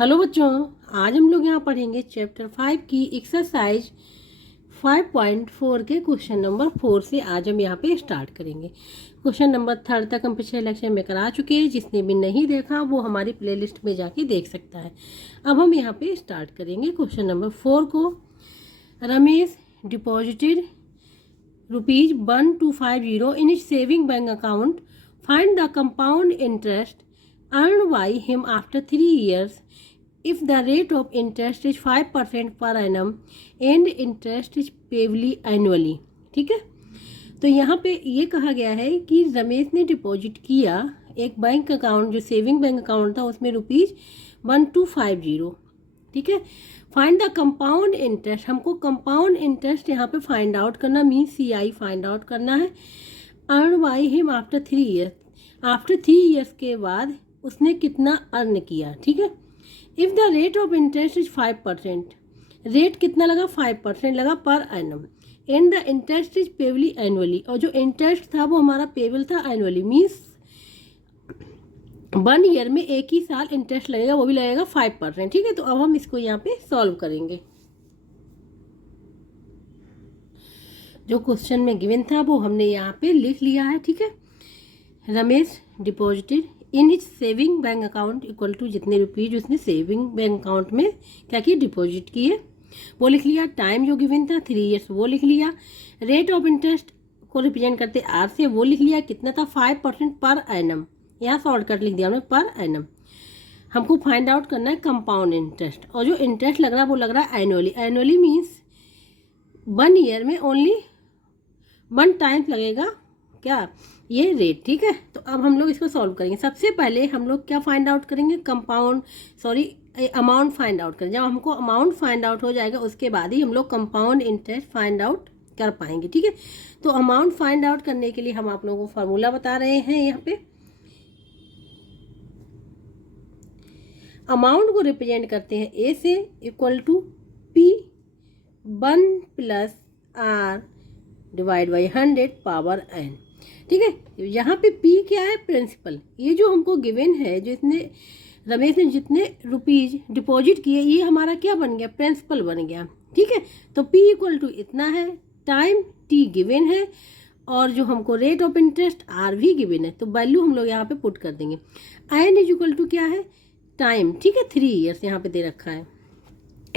Hello बच्चों, आज हम लोग यहाँ पढ़ेंगे चैप्टर 5 की एक्सरसाइज 5.4 के क्वेश्चन नंबर 4 से आज हम यहाँ पे स्टार्ट करेंगे। क्वेश्चन नंबर 3 तक हम पिछले लेक्चर में करा चुके हैं। जिसने भी नहीं देखा वो हमारी प्लेलिस्ट में जाके देख सकता है। अब हम यहाँ पे स्टार्ट करेंगे क्वेश्चन नंबर 4 को। Ramesh deposited ₹1250 in his saving bank account. Find the compound interest earned by him after 3 years. If the rate of interest is 5% per annum and interest is payable annually. ठीक है, तो यहाँ पे ये कहा गया है कि रमेश ने डिपॉजिट किया एक बैंक अकाउंट, जो सेविंग बैंक अकाउंट था, उसमें ₹1250। ठीक है, फाइंड द कंपाउंड इंटरेस्ट। हमको कंपाउंड इंटरेस्ट यहाँ पे फाइंड आउट करना, मीन्स CI फाइंड आउट करना है। Earn by him after 3 years. After 3 years के बाद उसने कितना अर्न किया। ठीक है, if the rate of interest is 5%, rate कितना लगा, 5% लगा per annum, and the interest is पेबली annually, और जो इंटरेस्ट था वो हमारा पेबल था एनुअली, मीन्स 1 ईयर में एक ही साल इंटरेस्ट लगेगा, वो भी लगेगा 5%। ठीक है, तो अब हम इसको यहाँ पे सॉल्व करेंगे। जो क्वेश्चन में गिवन था वो हमने यहाँ पे लिख लिया है। ठीक है, Ramesh deposited in his saving bank account equal to जितने रुपीज उसने सेविंग बैंक अकाउंट में क्या किए, डिपॉजिट किए, वो लिख लिया। टाइम जो गिवन था 3 ईयर्स, वो लिख लिया। रेट ऑफ इंटरेस्ट को रिप्रेजेंट करते R से, वो लिख लिया। कितना था, 5% पर एनम, यहाँ शॉर्टकट लिख दिया हमने पर एनम। हमको फाइंड आउट करना है कंपाउंड इंटरेस्ट, और जो इंटरेस्ट लग रहा है वो लग रहा है एनुअली। एनुअली मीन्स 1 ईयर में ओनली 1 टाइम लगेगा क्या, ये रेट। ठीक है, तो अब हम लोग इसको सॉल्व करेंगे। सबसे पहले हम लोग क्या फाइंड आउट करेंगे, अमाउंट फाइंड आउट करेंगे। जब हमको अमाउंट फाइंड आउट हो जाएगा उसके बाद ही हम लोग कंपाउंड इंटरेस्ट फाइंड आउट कर पाएंगे। ठीक है, तो अमाउंट फाइंड आउट करने के लिए हम आप लोगों को फार्मूला बता रहे हैं। यहाँ पे अमाउंट को रिप्रेजेंट करते हैं A से, equal to P 1 + R divide by 100 power n। ठीक है, यहाँ पे P क्या है, प्रिंसिपल। ये जो हमको गिवन है, जो इसने रमेश ने जितने रुपीज डिपॉजिट किए, ये हमारा क्या बन गया, प्रिंसिपल बन गया। ठीक है, तो P इक्वल टू इतना है, टाइम T गिवन है, और जो हमको रेट ऑफ इंटरेस्ट R भी गिवन है, तो वैल्यू हम लोग यहाँ पे पुट कर देंगे। n इज इक्वल टू क्या है, टाइम। ठीक है, 3 ईयर्स यहाँ पे दे रखा है।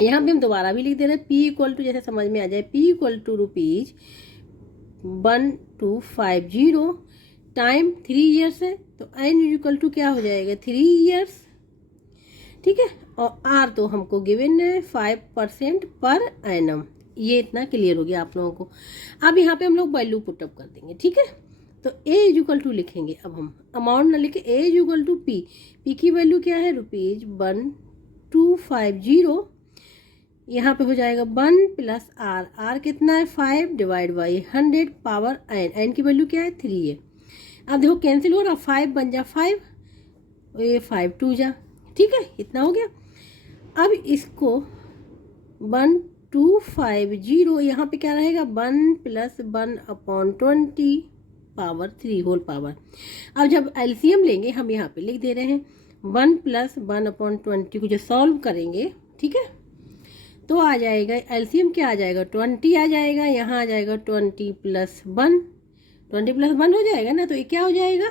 यहाँ पे हम दोबारा भी लिख दे रहे हैं, P इक्वल टू, जैसे समझ में आ जाए, P equal to ₹1250, time 3 years है, तो n इक्वल टू क्या हो जाएगा, 3 ईयर्स। ठीक है, और R तो हमको गिवन है 5% पर एनम। ये इतना क्लियर हो गया आप लोगों को। अब यहाँ पे हम लोग वैल्यू पुटअप कर देंगे। ठीक है, तो A इक्वल टू लिखेंगे। अब हम अमाउंट ना लिखे, A इक्वल टू P की वैल्यू क्या है, ₹1250। यहाँ पे हो जाएगा 1 + R कितना है, 5 डिवाइड बाई 100 पावर n की वैल्यू क्या है, 3 है। अब देखो कैंसिल हो रहा, 5 बन जा 5, ये 5 2 जा। ठीक है, इतना हो गया। अब इसको 1250, यहाँ पे क्या रहेगा, 1 + 1/20 पावर 3 होल पावर। अब जब एलसीएम लेंगे, हम यहाँ पे लिख दे रहे हैं 1 + 1/20 को जो सॉल्व करेंगे, ठीक है, तो आ जाएगा एलसीएम क्या आ जाएगा, 20 आ जाएगा। यहाँ आ जाएगा 20 + 1 हो जाएगा ना, तो ये क्या हो जाएगा,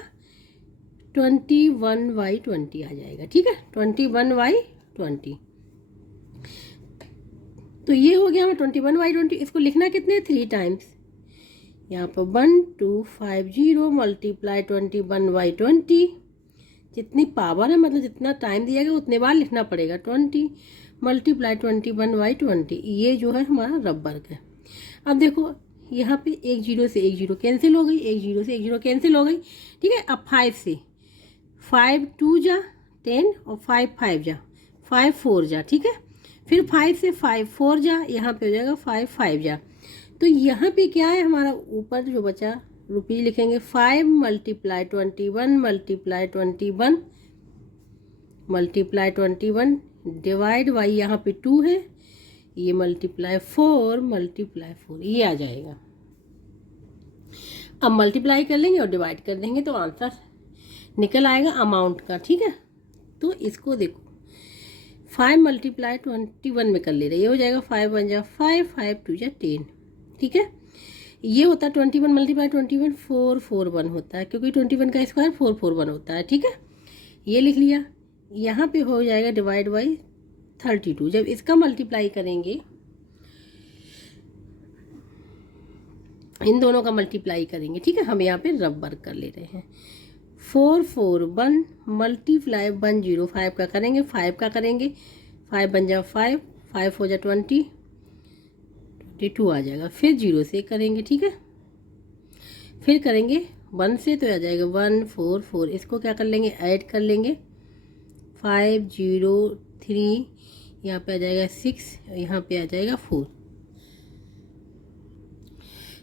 21/20 आ जाएगा। ठीक है, 21/20, तो ये हो गया हमें 21/20। इसको लिखना कितने, 3 टाइम्स। यहाँ पर 1250 × 21/20, जितनी पावर है, मतलब जितना टाइम दिया गया उतने बार लिखना पड़ेगा। 20 × 21/20, ये जो है हमारा रबर है। अब देखो यहाँ पे 1 0 से 1 0 कैंसिल हो गई, 1 0 से 1 0 कैंसिल हो गई। ठीक है, अब 5 से 5 2 जा 10, और 5 5 जा 5 4 जा। ठीक है, फिर 5 से 5 4 जा, यहाँ पे हो जाएगा 5 5 जा। तो यहाँ पे क्या है, हमारा ऊपर जो बचा रुपीज लिखेंगे, 5 × 21 × 21 डिवाइड बाई, यहाँ पे 2 है, ये मल्टीप्लाई 4 × 4, ये आ जाएगा। अब मल्टीप्लाई कर लेंगे और डिवाइड कर देंगे तो आंसर निकल आएगा अमाउंट का। ठीक है, तो इसको देखो 5 मल्टीप्लाई 21 में कर ले रहे, ये हो जाएगा 5 1 जा 5, 5 2 जा 10, ठीक है। ये होता है 21 मल्टीप्लाई 21 441 होता है, क्योंकि 21 का स्क्वायर 441 होता है, ठीक है। ये लिख लिया। यहाँ पे हो जाएगा डिवाइड बाई 32। जब इसका मल्टीप्लाई करेंगे, इन दोनों का मल्टीप्लाई करेंगे, ठीक है। हम यहाँ पे रब वर्क कर ले रहे हैं। 441 मल्टीप्लाई 105 का करेंगे, 5 का करेंगे, 5 बन जा 5, 5 हो जा 20, 22 आ जाएगा। फिर 0 से करेंगे, ठीक है। फिर करेंगे 1 से, तो आ जाएगा 1 4 4। इसको क्या कर लेंगे, ऐड कर लेंगे। 5 0 3, यहाँ पे आ जाएगा 6, यहाँ पे आ जाएगा 4,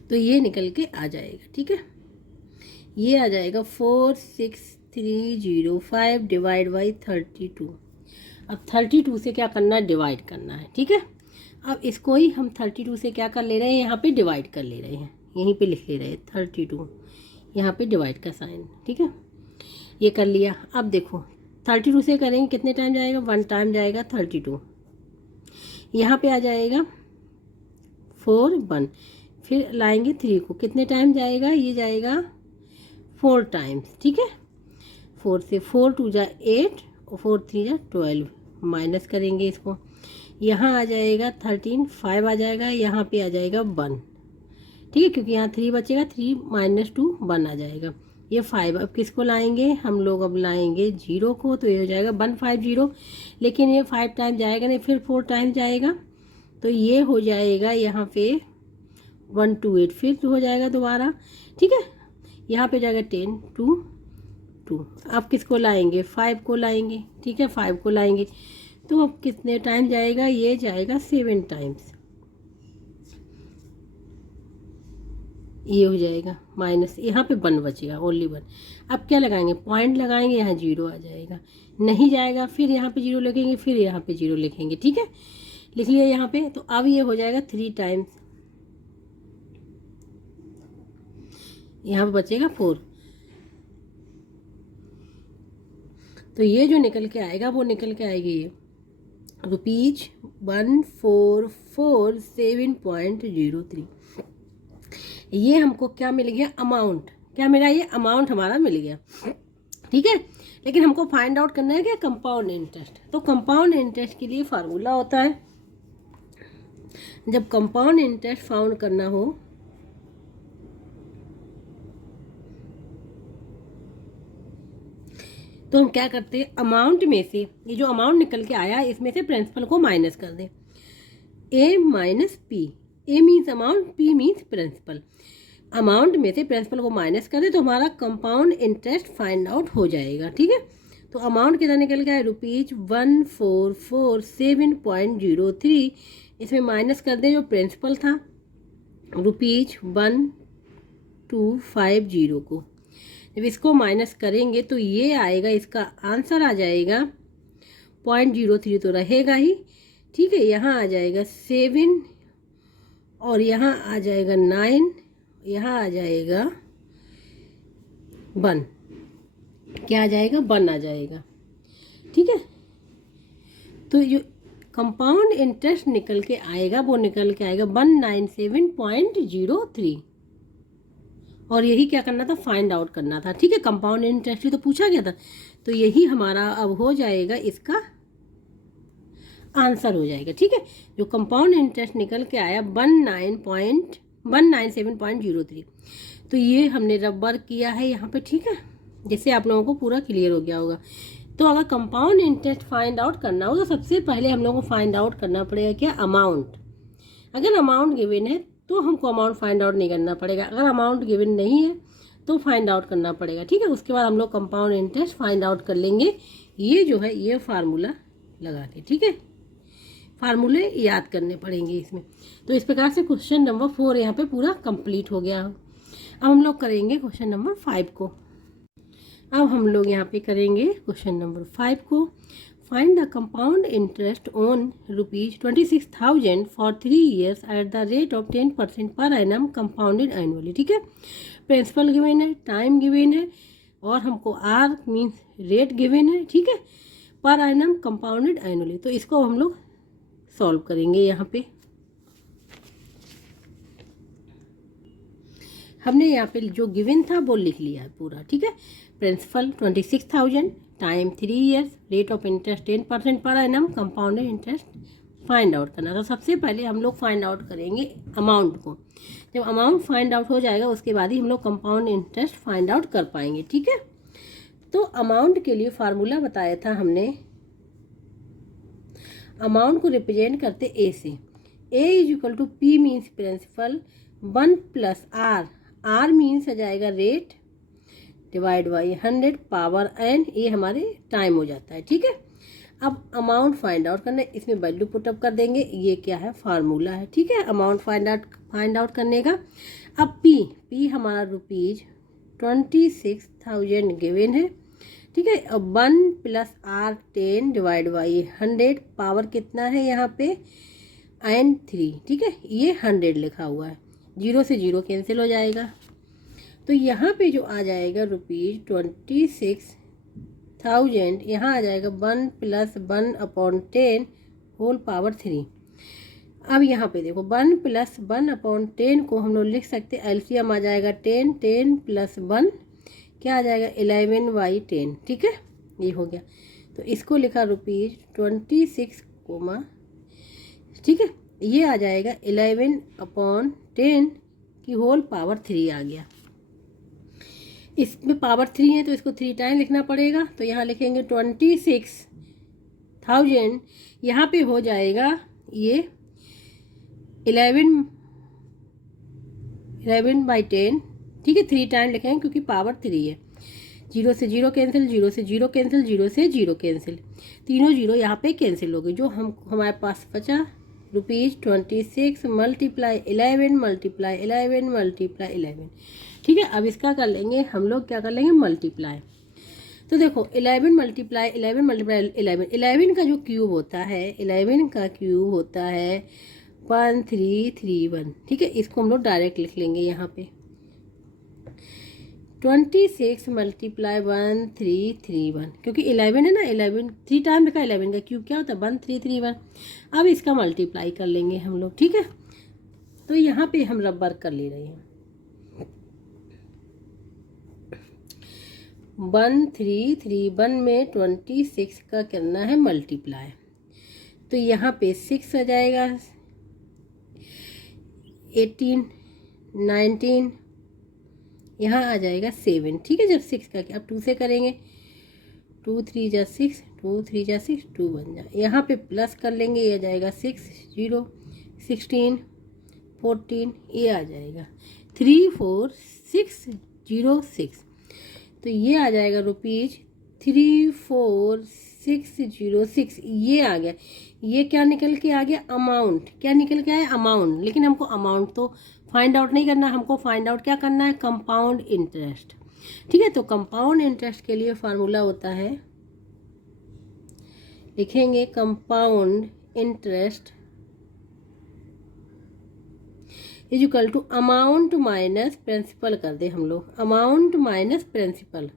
तो ये निकल के आ जाएगा, ठीक है। ये आ जाएगा 46305 डिवाइड बाई 32। अब 32 से क्या करना है, डिवाइड करना है, ठीक है। अब इसको ही हम 32 से क्या कर ले रहे हैं, यहाँ पे डिवाइड कर ले रहे हैं, यहीं पे लिख ले रहे हैं 32, यहाँ पे डिवाइड का साइन, ठीक है। ये कर लिया। अब देखो 32 से करेंगे, कितने टाइम जाएगा, 1 टाइम जाएगा 32, यहाँ पे आ जाएगा 4 1, फिर लाएंगे 3 को, कितने टाइम जाएगा, ये जाएगा 4 टाइम्स, ठीक है। 4 से 4 2 जा 8 और 4 3 जा 12, माइनस करेंगे इसको, यहाँ आ जाएगा 13, 5 आ जाएगा, यहाँ पे आ जाएगा 1, ठीक है, क्योंकि यहाँ 3 बचेगा, 3 - 2 1 आ जाएगा। ये 5 अब किसको लाएंगे हम लोग, अब लाएंगे 0 को, तो ये हो जाएगा 150, लेकिन ये 5 टाइम जाएगा नहीं, फिर 4 टाइम जाएगा, तो ये हो जाएगा यहाँ पे 128, फिर तो हो जाएगा दोबारा, ठीक है। यहाँ पे जाएगा 10 2 2। अब किसको लाएंगे, 5 को लाएंगे, ठीक है, 5 को लाएंगे, तो अब कितने टाइम जाएगा, ये जाएगा 7 टाइम्स, ये हो जाएगा माइनस, यहाँ पे 1 बचेगा, ओनली 1। अब क्या लगाएंगे, पॉइंट लगाएंगे, यहाँ 0 आ जाएगा, नहीं जाएगा, फिर यहाँ पे 0 लिखेंगे, फिर यहाँ पे 0 लिखेंगे, ठीक है, लिख लिया यहाँ पे। तो अब ये हो जाएगा 3 टाइम्स, यहाँ पे बचेगा 4, तो ये जो निकल के आएगा वो निकल के आएगी ये ₹1447.03। ये हमको क्या मिल गया, अमाउंट क्या मिला, ये अमाउंट हमारा मिल गया, ठीक है। लेकिन हमको फाइंड आउट करना है क्या, कंपाउंड इंटरेस्ट। तो कंपाउंड इंटरेस्ट के लिए फार्मूला होता है, जब कंपाउंड इंटरेस्ट फाउंड करना हो तो हम क्या करते हैं, अमाउंट में से ये जो अमाउंट निकल के आया इसमें से प्रिंसिपल को माइनस कर दें। A minus P, A means amount, P means principal. Amount में से प्रिंसिपल को माइनस कर दें तो हमारा कंपाउंड इंटरेस्ट फाइंड आउट हो जाएगा, ठीक है। तो अमाउंट कितना निकल गया, ₹1447.03। इसमें माइनस कर दें जो प्रिंसिपल था ₹1250 को। जब इसको माइनस करेंगे तो ये आएगा, इसका आंसर आ जाएगा 0.03 तो रहेगा ही, ठीक है। यहाँ आ जाएगा 7 और यहाँ आ जाएगा 9, यहाँ आ जाएगा 1, क्या आ जाएगा, 1 आ जाएगा, ठीक है। तो जो कंपाउंड इंटरेस्ट निकल के आएगा वो निकल के आएगा 197.03, और यही क्या करना था, फाइंड आउट करना था, ठीक है। कंपाउंड इंटरेस्ट ही तो पूछा गया था, तो यही हमारा अब हो जाएगा, इसका आंसर हो जाएगा, ठीक है। जो कंपाउंड इंटरेस्ट निकल के आया 197.03, तो ये हमने रब वर्क किया है यहाँ पे, ठीक है, जिससे आप लोगों को पूरा क्लियर हो गया होगा। तो अगर कंपाउंड इंटरेस्ट फाइंड आउट करना हो तो सबसे पहले हम लोगों को फाइंड आउट करना पड़ेगा क्या, अमाउंट। अगर अमाउंट गिवन है तो हमको अमाउंट फाइंड आउट नहीं करना पड़ेगा, अगर अमाउंट गिवन नहीं है तो फाइंड आउट करना पड़ेगा, ठीक है। उसके बाद हम लोग कंपाउंड इंटरेस्ट फाइंड आउट कर लेंगे, ये जो है ये फार्मूला लगा के, ठीक है। फार्मूले याद करने पड़ेंगे इसमें। तो इस प्रकार से क्वेश्चन नंबर 4 यहाँ पे पूरा कंप्लीट हो गया। अब हम लोग करेंगे क्वेश्चन नंबर 5 को। अब हम लोग यहाँ पे करेंगे क्वेश्चन नंबर 5 को। Find the compound interest on ₹26,000 for 3 years at the rate of 10% per annum compounded annually, ठीक है। प्रिंसिपल गिवन है, टाइम गिवन है, और हमको आर मीन्स रेट गिवन है, ठीक है। पर एनम कंपाउंडेड एनुअली। तो इसको हम लोग सॉल्व करेंगे। यहाँ पे हमने यहाँ पे जो गिवन था वो लिख लिया है पूरा, ठीक है। Principal 26,000 time 3 years, rate of interest 10% per annum, compounded interest find out करना। तो सबसे पहले हम लोग फाइंड आउट करेंगे अमाउंट को। जब अमाउंट फाइंड आउट हो जाएगा उसके बाद ही हम लोग कंपाउंड इंटरेस्ट फाइंड आउट कर पाएंगे, ठीक है। तो अमाउंट के लिए फार्मूला बताया था हमने, अमाउंट को रिप्रेजेंट करते ए से। A is equal to P means principal 1 plus R, R means आ जाएगा rate divide by 100 power N, ये हमारे टाइम हो जाता है, ठीक है। अब अमाउंट फाइंड आउट करना है, इसमें वैल्यू पुटअप कर देंगे। ये क्या है, फार्मूला है, ठीक है, अमाउंट फाइंड आउट करने का। अब पी हमारा रुपीज 26,000 गिवन है, ठीक है। अब 1 plus R 10 divide by 100 power कितना है यहाँ पे एन 3, ठीक है। ये 100 लिखा हुआ है, 0 से 0 कैंसिल हो जाएगा। तो यहाँ पे जो आ जाएगा रुपीज 26,000, यहाँ आ जाएगा 1 प्लस 1/10 होल पावर 3। अब यहाँ पे देखो 1 प्लस 1/10 को हम लोग लिख सकते, एलसीएम आ जाएगा 10 प्लस 1 क्या आ जाएगा 11/10, ठीक है। ये हो गया। तो इसको लिखा रुपीज 26, ठीक है। ये आ जाएगा 11/10 की होल पावर 3 आ गया। इसमें पावर 3 है तो इसको 3 टाइम लिखना पड़ेगा। तो यहाँ लिखेंगे 26,000, यहाँ पे हो जाएगा ये 11/10, ठीक है। 3 टाइम लिखेंगे क्योंकि पावर 3 है। 0 से 0 कैंसिल, 0 से 0 कैंसिल, 0 से 0 कैंसिल, तीनों 0 यहाँ पे कैंसिल हो गए। जो हमारे पास बचा रुपीज 26 मल्टीप्लाई 11 मल्टीप्लाई 11 मल्टीप्लाई 11, ठीक है। अब इसका कर लेंगे हम लोग, क्या कर लेंगे, मल्टीप्लाई। तो देखो 11 मल्टीप्लाई 11 मल्टीप्लाई 11 का जो क्यूब होता है, 11 का क्यूब होता है 1331, ठीक है। इसको हम लोग डायरेक्ट लिख लेंगे यहाँ पे 26 मल्टीप्लाई 1331, क्योंकि 11 है ना, 11 3 टाइम लिखा, 11 का क्यूब क्या होता है 1331। अब इसका मल्टीप्लाई कर लेंगे हम लोग, ठीक है। तो यहाँ पे हम रबर कर ले रहे हैं 1331 में 26 का करना है मल्टीप्लाई। तो यहाँ पे 6 आ जाएगा, 18 19, यहाँ आ जाएगा 7, ठीक है। जब 6 का अब 2 से करेंगे, 2 3 जा 6, 2 3 जा 6, 2 बन जाए। यहाँ पे प्लस कर लेंगे, ये आ जाएगा 6 0 16 14, ये आ जाएगा 34606। तो ये आ जाएगा रुपीज 34606, ये आ गया। ये क्या निकल के आ गया, अमाउंट। क्या निकल के आया, अमाउंट। लेकिन हमको अमाउंट तो फाइंड आउट नहीं करना, हमको फाइंड आउट क्या करना है, कंपाउंड इंटरेस्ट, ठीक है। तो कंपाउंड इंटरेस्ट के लिए फार्मूला होता है, लिखेंगे compound interest is equal to amount minus principal कर दे हम लोग, amount minus principal.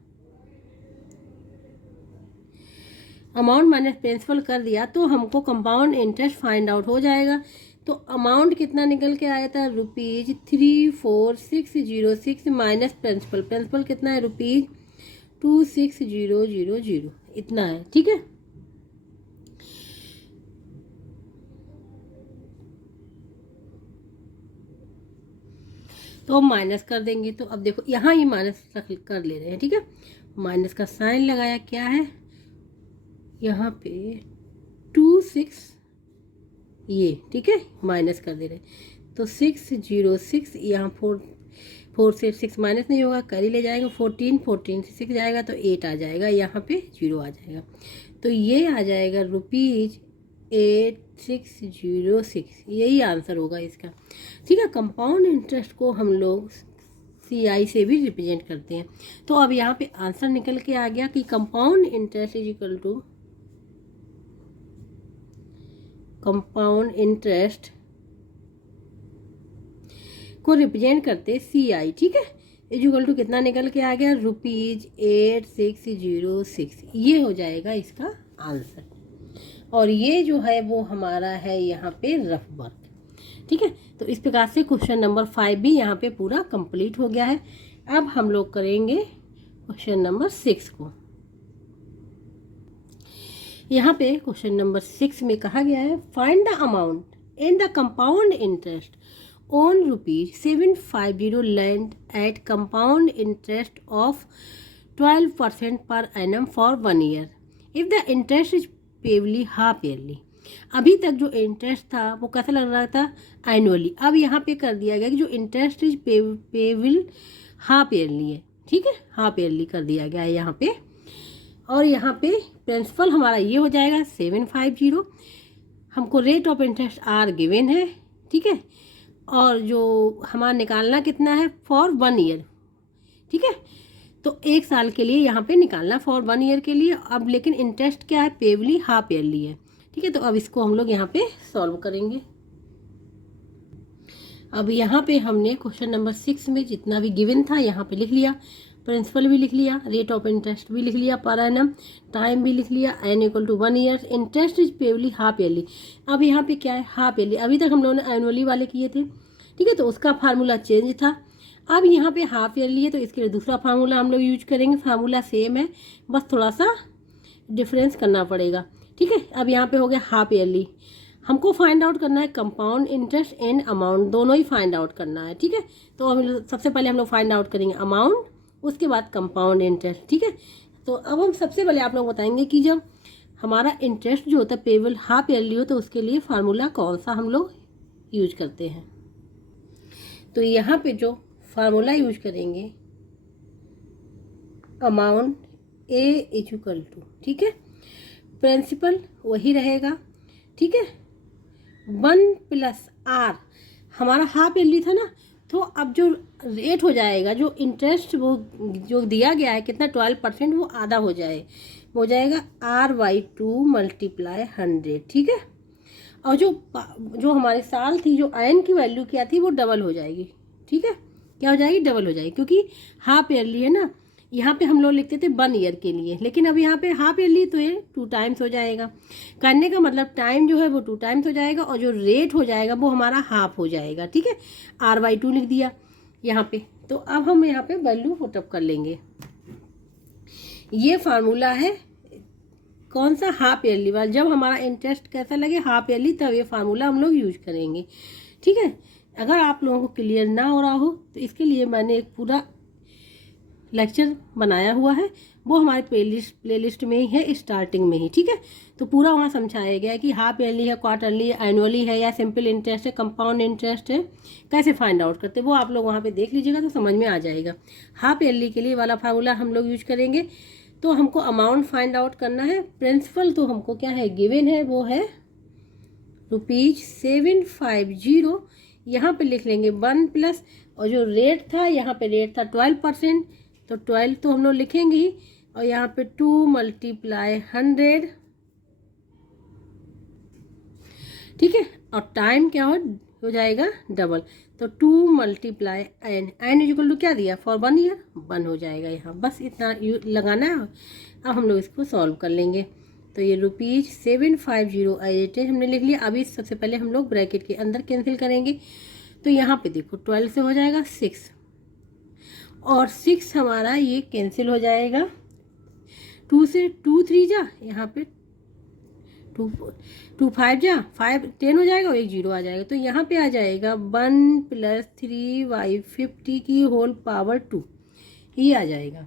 Amount minus principal कर दिया तो हमको कंपाउंड इंटरेस्ट फाइंड आउट हो जाएगा। तो अमाउंट कितना निकल के आया था, रुपीज 34606 माइनस प्रिंसिपल, प्रिंसिपल कितना है रुपीज 26000, इतना है, ठीक है। तो माइनस कर देंगे। तो अब देखो यहाँ ही माइनस कर ले रहे हैं, ठीक है। माइनस का साइन लगाया, क्या है यहाँ पे 26, ये ठीक है, माइनस कर दे रहे हैं। तो 606, यहाँ 4 से 6 माइनस नहीं होगा, कर ही ले जाएगा। 14 से 6 जाएगा तो 8 आ जाएगा, यहाँ पे 0 आ जाएगा। तो ये आ जाएगा रुपीज 8606, यही आंसर होगा इसका, ठीक है। कंपाउंड इंटरेस्ट को हम लोग CI से भी रिप्रेजेंट करते हैं। तो अब यहाँ पे आंसर निकल के आ गया कि compound interest is equal to, compound interest को रिप्रेजेंट करते CI, ठीक है। इज इक्वल टू कितना निकल के आ गया, रुपीज 8606, ये हो जाएगा इसका आंसर। और ये जो है वो हमारा है यहाँ पे रफ वर्क। ठीक है, तो इस प्रकार से क्वेश्चन नंबर 5 भी यहाँ पे पूरा कंप्लीट हो गया है। अब हम लोग करेंगे क्वेश्चन नंबर 6 को। यहाँ पे क्वेश्चन नंबर 6 में कहा गया है find the amount in the compound interest on ₹750 lent at compound interest of 12% per annum for 1 year if the interest is payable half yearly। अभी तक जो इंटरेस्ट था वो कैसा लग रहा था, एनुअली। अब यहाँ पे कर दिया गया कि जो interest is payable half yearly है। ठीक है, हाफ ईयरली कर दिया गया है यहाँ पे। और यहाँ पे प्रिंसिपल हमारा ये हो जाएगा 750। हमको rate of interest R given है। ठीक है, और जो हमारा निकालना कितना है फॉर 1 ईयर। ठीक है, तो 1 साल के लिए यहाँ पे निकालना फॉर 1 ईयर के लिए। अब लेकिन इंटरेस्ट क्या है, पेबली हाफ ईयरली है। ठीक है, तो अब इसको हम लोग यहाँ पे सॉल्व करेंगे। अब यहाँ पे हमने क्वेश्चन नंबर 6 में जितना भी गिवन था यहाँ पे लिख लिया, प्रिंसिपल भी लिख लिया, रेट ऑफ इंटरेस्ट भी लिख लिया, पर एनम, टाइम भी लिख लिया, n = 1 year, interest is पेबली half yearly. अब यहाँ पे क्या है, हाफ ईयरली। अभी तक हम लोगों ने एनुअली वाले किए थे। ठीक है, तो उसका फार्मूला चेंज था। अब यहाँ पे हाफ ईयरली है तो इसके लिए दूसरा फार्मूला हम लोग यूज करेंगे। फार्मूला सेम है, बस थोड़ा सा डिफरेंस करना पड़ेगा। ठीक है, अब यहाँ पे हो गया हाफ ईयरली। हमको फाइंड आउट करना है कंपाउंड इंटरेस्ट एंड अमाउंट, दोनों ही फाइंड आउट करना है। ठीक है, तो हम सबसे पहले हम लोग फाइंड आउट करेंगे अमाउंट, उसके बाद कंपाउंड इंटरेस्ट। ठीक है, तो अब हम सबसे पहले आप लोग बताएंगे कि जब हमारा इंटरेस्ट जो होता है पेबल हाफ ईयरली हो तो उसके लिए फार्मूला कौन सा हम लोग यूज करते हैं। तो यहाँ पे जो फार्मूला यूज करेंगे अमाउंट A = ठीक है, प्रिंसिपल वही रहेगा। ठीक है, 1 + R हमारा हाफ ईयरली था ना, तो अब जो रेट हो जाएगा, जो इंटरेस्ट वो जो दिया गया है कितना 12%, वो आधा हो जाएगा R/2 × 100। ठीक है, और जो हमारे साल थी, जो n की वैल्यू क्या थी, वो डबल हो जाएगी। ठीक है, क्या हो जाएगी, डबल हो जाएगी, क्योंकि हाफ ईयरली है ना। यहाँ पे हम लोग लिखते थे 1 ईयर के लिए, लेकिन अब यहाँ पे हाफ ईयरली तो ये 2 टाइम्स हो जाएगा। करने का मतलब टाइम जो है वो 2 टाइम्स हो जाएगा, और जो रेट हो जाएगा वो हमारा हाफ हो जाएगा। ठीक है, R/2 लिख दिया यहाँ पे। तो अब हम यहाँ पे वैल्यू पुटअप कर लेंगे। ये फार्मूला है कौन सा, हाफ ईयरली वाला। जब हमारा इंटरेस्ट कैसा लगे हाफ ईयरली, तब ये फार्मूला हम लोग यूज करेंगे। ठीक है, अगर आप लोगों को क्लियर ना हो रहा हो तो इसके लिए मैंने एक पूरा लेक्चर बनाया हुआ है, वो हमारे प्लेलिस्ट में ही है, स्टार्टिंग में ही। ठीक है, तो पूरा वहाँ समझाया गया है कि हाफ ईयरली है, क्वार्टरली है, एनुअली है, या सिंपल इंटरेस्ट है, कंपाउंड इंटरेस्ट है, कैसे फाइंड आउट करते हैं, वो आप लोग वहाँ पे देख लीजिएगा तो समझ में आ जाएगा। हाफ ईयरली के लिए वाला फार्मूला हम लोग यूज करेंगे। तो हमको अमाउंट फाइंड आउट करना है। प्रिंसिपल तो हमको क्या है, गिवन है, वो है ₹750। यहाँ पे लिख लेंगे 1 +, और जो रेट था यहाँ पे रेट था 12%, तो 12 तो हम लोग लिखेंगे ही, और यहाँ पे 2 × 100। ठीक है, और टाइम क्या हो जाएगा, डबल, तो 2 × n क्या दिया, फॉर 1 ईयर 1 हो जाएगा यहाँ। बस इतना लगाना है। अब हम लोग इसको सॉल्व कर लेंगे। तो ये ₹750 एज हमने लिख लिया। अभी सबसे पहले हम लोग ब्रैकेट के अंदर कैंसिल करेंगे। तो यहाँ पे देखो 12 से हो जाएगा 6, और 6 हमारा ये कैंसिल हो जाएगा। 2 से 2 3 जा, यहाँ पे 2 5 जा, 5 10 हो जाएगा, और 1 0 आ जाएगा। तो यहाँ पे आ जाएगा 1 + 3/50 की होल पावर 2, ये आ जाएगा।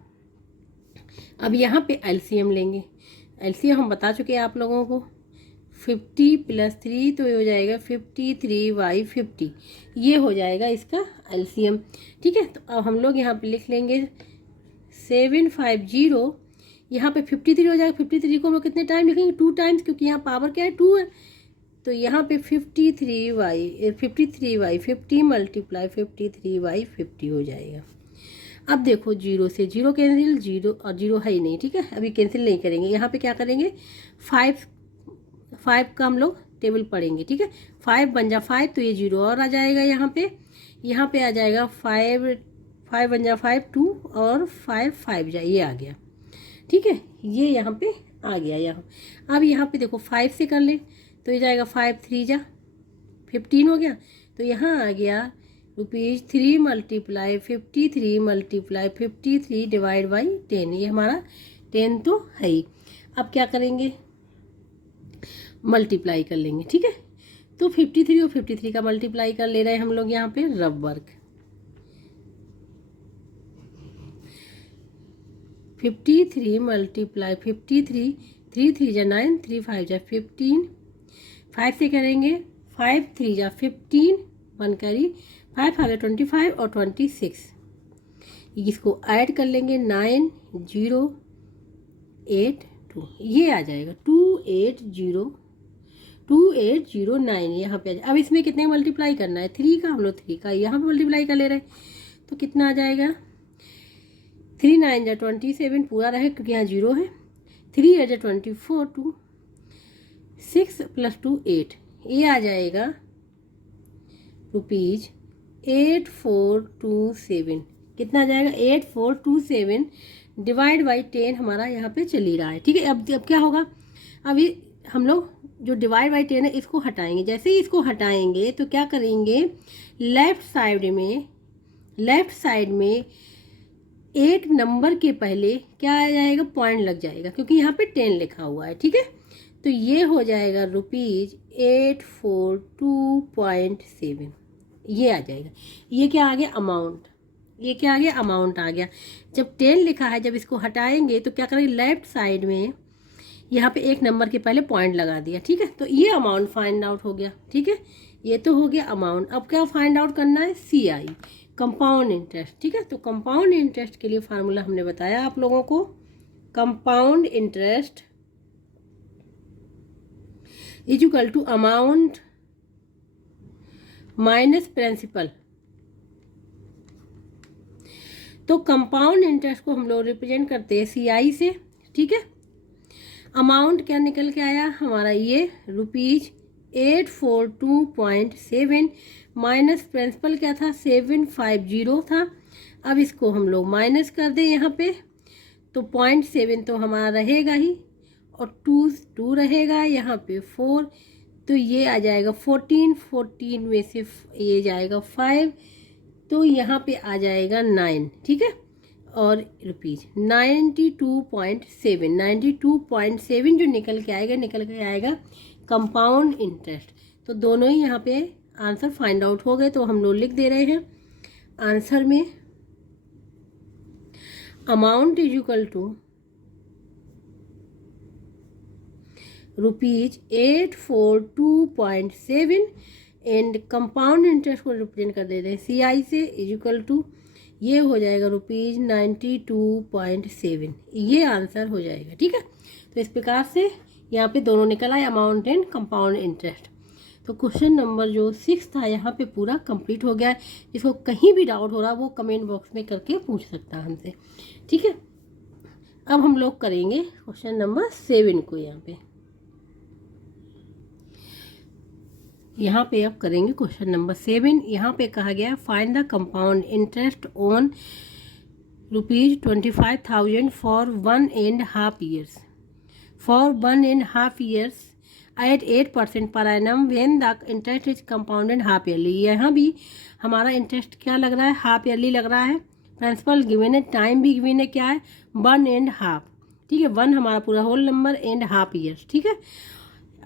अब यहाँ पे एलसीएम लेंगे। एलसीएम हम बता चुके हैं आप लोगों को, 50 + 3 तो ये हो जाएगा 53/50, ये हो जाएगा इसका एलसीएम। ठीक है, तो अब हम लोग यहाँ पे लिख लेंगे 750, यहाँ पे 53 हो जाएगा। 53 को हम लोग कितने टाइम लिखेंगे, 2 टाइम्स, क्योंकि यहाँ पावर क्या है, 2 है। तो यहाँ पे 53/50 × 53/50 हो जाएगा। अब देखो 0 से 0 कैंसिल, 0 और 0 है ही नहीं। ठीक है, अभी कैंसिल नहीं करेंगे। यहाँ पे क्या करेंगे, 5 का हम लोग टेबल पढ़ेंगे। ठीक है, 5 बन जा 5, तो ये 0 और आ जाएगा। यहाँ पे आ जाएगा 5 बन जा 5 2, और 5 5 जा, ये आ गया। ठीक है, ये यहाँ पे आ गया यहाँ। अब यहाँ पे देखो 5 से कर ले तो ये जाएगा 5 3 जा 15 हो गया। तो यहाँ आ गया ₹3 मल्टीप्लाई 53 मल्टीप्लाई 53 डिवाइड बाई 10। ये हमारा 10 तो है ही। अब क्या करेंगे, मल्टीप्लाई कर लेंगे। ठीक है, तो 53 और 53 का मल्टीप्लाई कर ले रहे हैं हम लोग यहाँ पे रफ वर्क। 53 मल्टीप्लाई 53, 3 3 जा 9, 3 5 जा 15, 5 से करेंगे 5 3 जा 15, 1 कैरी, 5 5 जा 25 और 26। इसको ऐड कर लेंगे 9 0 8 2, ये आ जाएगा 2809 यहाँ पे आ जाए। अब इसमें कितने का मल्टीप्लाई करना है, 3 का, हम लोग 3 का यहाँ पे मल्टीप्लाई कर ले रहे हैं। तो कितना आ जाएगा, 3 9 जा 27 पूरा रहे क्योंकि यहाँ 0 है, 3 8 जा 24, 2 6 + 2 8, ये आ जाएगा ₹8427। कितना आ जाएगा, 8427 डिवाइड बाई 10 हमारा यहाँ पे चल ही रहा है। ठीक है, अब क्या होगा, अभी हम लोग जो डिवाइड बाई 10 है इसको हटाएंगे। जैसे ही इसको हटाएंगे तो क्या करेंगे, लेफ्ट साइड में एक नंबर के पहले क्या आ जाएगा, पॉइंट लग जाएगा क्योंकि यहाँ पे 10 लिखा हुआ है। ठीक है, तो ये हो जाएगा ₹842.7, ये आ जाएगा। ये क्या आ गया, अमाउंट, ये क्या आ गया, अमाउंट आ गया। जब 10 लिखा है, जब इसको हटाएंगे तो क्या करेंगे, लेफ्ट साइड में यहाँ पे एक नंबर के पहले पॉइंट लगा दिया। ठीक है, तो ये अमाउंट फाइंड आउट हो गया। ठीक है, ये तो हो गया अमाउंट। अब क्या फाइंड आउट करना है, CI, कंपाउंड इंटरेस्ट। ठीक है, तो कंपाउंड इंटरेस्ट के लिए फार्मूला हमने बताया आप लोगों को, compound interest is equal to amount minus principal. तो कंपाउंड इंटरेस्ट को हम लोग रिप्रेजेंट करते हैं CI से। ठीक है, अमाउंट क्या निकल के आया हमारा, ये ₹842.7 माइनस प्रिंसिपल क्या था, 750 था। अब इसको हम लोग माइनस कर दें यहाँ पे, तो 0.7 तो हमारा रहेगा ही और 2 रहेगा यहाँ पे 4, तो ये आ जाएगा 14 में से ये जाएगा 5, तो यहाँ पे आ जाएगा 9। ठीक है, और ₹92.7 जो निकल के आएगा कंपाउंड इंटरेस्ट। तो दोनों ही यहाँ पे आंसर फाइंड आउट हो गए। तो हम लोग लिख दे रहे हैं आंसर में, amount is equal to ₹842.7 and compound interest को रिप्रेजेंट कर दे रहे हैं CI से, इज इक्वल टू ये हो जाएगा ₹92.7, ये आंसर हो जाएगा। ठीक है, तो इस प्रकार से यहाँ पे दोनों निकल आए, अमाउंट एंड कंपाउंड इंटरेस्ट। तो क्वेश्चन नंबर जो 6 था यहाँ पे पूरा कंप्लीट हो गया है। जिसको कहीं भी डाउट हो रहा है वो कमेंट बॉक्स में करके पूछ सकता है हमसे। ठीक है, अब हम लोग करेंगे क्वेश्चन नंबर 7 को। यहाँ पे अब करेंगे क्वेश्चन नंबर 7। यहाँ पे कहा गया है find the compound interest on ₹25,000 for 1.5 years at 8% per annum when the interest is compounded half yearly। यहाँ भी हमारा इंटरेस्ट क्या लग रहा है, हाफ ईयरली लग रहा है। प्रिंसिपल गिवन है, टाइम भी गिवन है, क्या है 1.5। ठीक है, 1 हमारा पूरा whole number and half years. ठीक है,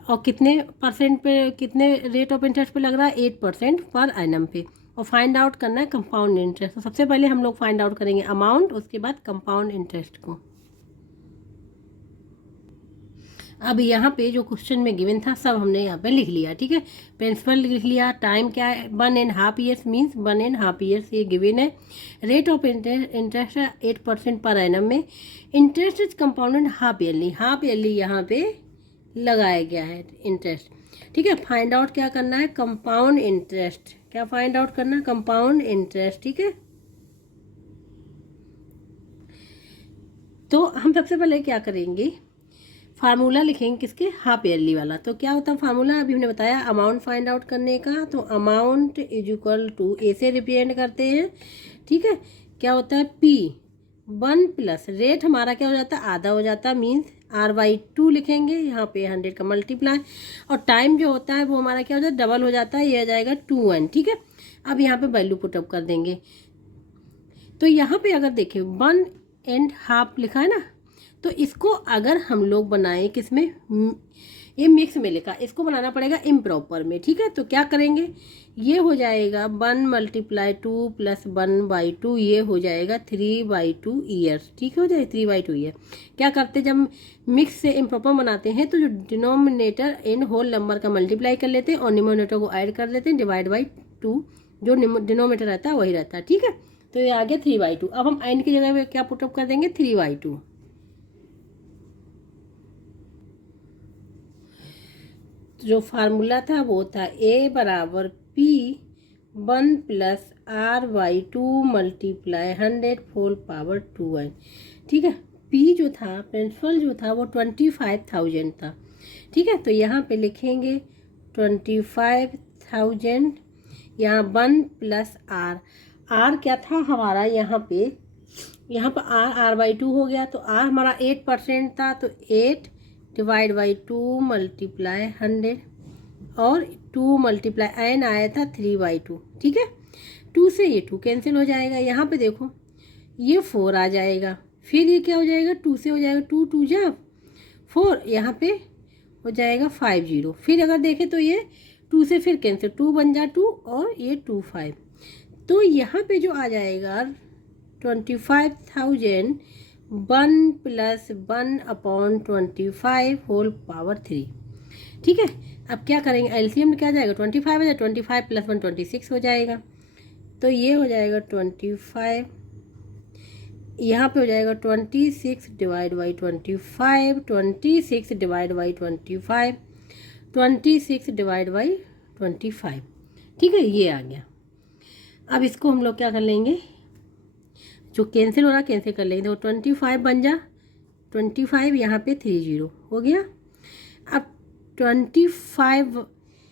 और कितने परसेंट पे, कितने रेट ऑफ इंटरेस्ट पे लग रहा है, 8% पर एनम पे। और फाइंड आउट करना है कंपाउंड इंटरेस्ट। तो सबसे पहले हम लोग फाइंड आउट करेंगे अमाउंट, उसके बाद कंपाउंड इंटरेस्ट को। अब यहाँ पे जो क्वेश्चन में गिवन था सब हमने यहाँ पे लिख लिया। ठीक है, प्रिंसिपल लिख लिया, टाइम क्या है 1.5 years मीन्स 1.5 years ये गिवन है। रेट ऑफ इंटरेस्ट है 8% पर एनम में। Interest is compounded half yearly यहाँ पे लगाया गया है इंटरेस्ट। ठीक है, फाइंड आउट क्या करना है, कंपाउंड इंटरेस्ट। क्या फाइंड आउट करना है, कंपाउंड इंटरेस्ट। ठीक है, तो हम सबसे पहले क्या करेंगे, फार्मूला लिखेंगे किसके, हाफ ईयरली वाला। तो क्या होता है फार्मूला, अभी हमने बताया अमाउंट फाइंड आउट करने का। तो अमाउंट इज इक्वल टू ए से रिप्रेजेंट करते हैं। ठीक है, क्या होता है P 1 प्लस रेट हमारा क्या हो जाता है, आधा हो जाता है, मीन्स r/2 लिखेंगे यहाँ पे 100 का मल्टीप्लाई, और टाइम जो होता है वो हमारा क्या हो जाता है, डबल हो जाता है, ये आ जाएगा 2n। ठीक है, अब यहाँ पे वैल्यू पुटअप कर देंगे। तो यहाँ पे अगर देखें 1.5 लिखा है ना, तो इसको अगर हम लोग बनाए किस में, ये मिक्स में लिखा, इसको बनाना पड़ेगा इम्प्रॉपर में। ठीक है, तो क्या करेंगे, ये हो जाएगा 1 × 2 + 1/2, ये हो जाएगा 3/2 ईयर्स। ठीक हो जाए 3/2 ईयर। क्या करते जब मिक्स से इम्प्रॉपर बनाते हैं तो जो डिनोमिनेटर इन होल नंबर का मल्टीप्लाई कर लेते हैं और न्यूमरेटर को ऐड कर लेते हैं, /2 जो डिनोमिनेटर रहता है वही रहता है। ठीक है, तो ये आ गया 3/2। अब हम n की जगह पे क्या पुटअप कर देंगे, 3/2। जो फार्मूला था वो था a = p 1 + r/2 × 100 whole power 2n। ठीक है, p जो था, प्रिंसिपल जो था वो 25,000 था। ठीक है, तो यहाँ पे लिखेंगे 25,000, यहाँ 1 + r क्या था हमारा, यहाँ पे r/2 हो गया, तो r हमारा 8% था, तो 8 / 2 × 100, और 2 × n आया था 3/2। ठीक है, 2 से ये 2 कैंसिल हो जाएगा, यहाँ पे देखो ये 4 आ जाएगा, फिर ये क्या हो जाएगा, 2 से हो जाएगा 2 2 जा 4, यहाँ पे हो जाएगा 50। फिर अगर देखें तो ये 2 से फिर कैंसिल, 2 बन जा 2 और ये 2 5, तो यहाँ पे जो आ जाएगा 25,000 1 + 1/25 होल पावर 3। ठीक है, अब क्या करेंगे, एलसीएम में क्या जाएगा, 25 है, 25 + 1 26 हो जाएगा, तो ये हो जाएगा 25, यहाँ पे हो जाएगा 26 / 25, 26 / 25, 26 / 25। ठीक है, ये आ गया। अब इसको हम लोग क्या कर लेंगे, जो कैंसिल हो रहा कैंसिल कर लेंगे, तो 25 बन जा 25, यहाँ पे 30 हो गया। अब 25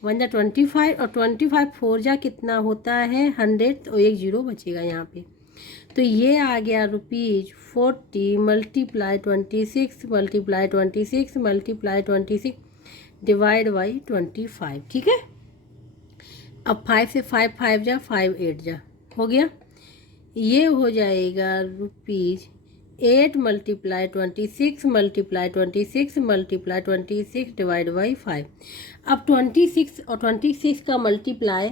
बन जा 25, और 25 4 जा कितना होता है 100, तो 1 0 बचेगा यहाँ पे, तो ये आ गया ₹40 × 26 × 26 × 26 डिवाइड बाई 25। ठीक है, अब 5 से 5 5 जा 5 8 जा हो गया, ये हो जाएगा ₹8 × 26 × 26 × 26 डिवाइड बाई 5। अब 26 और 26 का मल्टीप्लाई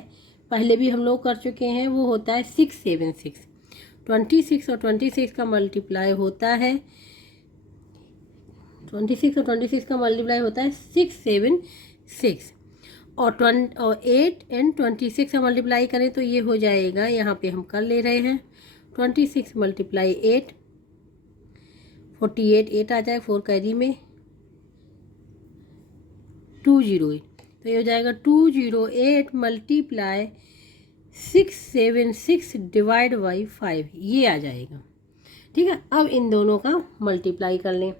पहले भी हम लोग कर चुके हैं, वो होता है 676। 26 और 26 का मल्टीप्लाई होता है 26 और 26 का मल्टीप्लाई होता है 676, और 8 और 26 का मल्टीप्लाई करें तो ये हो जाएगा, यहाँ पे हम कर ले रहे हैं 26 × 8 48, 8 आ जाए 4 कैरी में 208, तो ये हो जाएगा 208 × 676 डिवाइड बाई 5, ये आ जाएगा। ठीक है, अब इन दोनों का मल्टीप्लाई कर लें,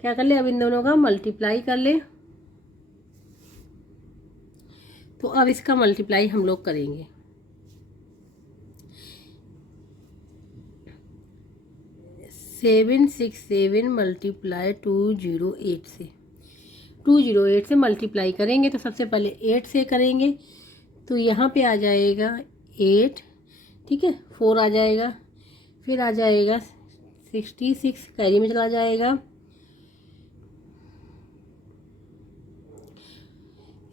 क्या कर ले, अब इन दोनों का मल्टीप्लाई कर ले, तो अब इसका मल्टीप्लाई हम लोग करेंगे। सेवन 208 से 208 से मल्टीप्लाई करेंगे, तो सबसे पहले 8 से करेंगे, तो यहाँ पे आ जाएगा 8। ठीक है, 4 आ जाएगा, फिर आ जाएगा 66 कैरी में चला जाएगा,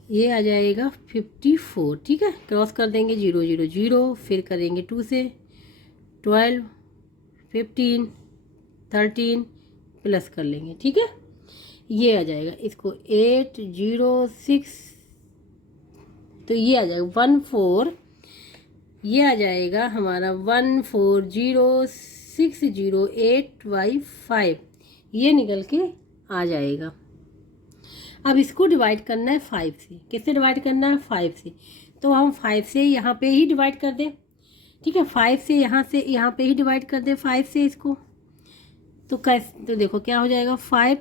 ये आ जाएगा 54। ठीक है, क्रॉस कर देंगे 0 0 0, फिर करेंगे 2 से 12 15 13 प्लस कर लेंगे। ठीक है, ये आ जाएगा, इसको 806, तो ये आ जाएगा 14, ये आ जाएगा हमारा 140,608/5, ये निकल के आ जाएगा। अब इसको डिवाइड करना है 5 से, किससे डिवाइड करना है 5 से, तो हम 5 से यहाँ पे ही डिवाइड कर दें। ठीक है, 5 से यहाँ पे ही डिवाइड कर दें 5 से इसको, तो कैसे, तो देखो क्या हो जाएगा, 5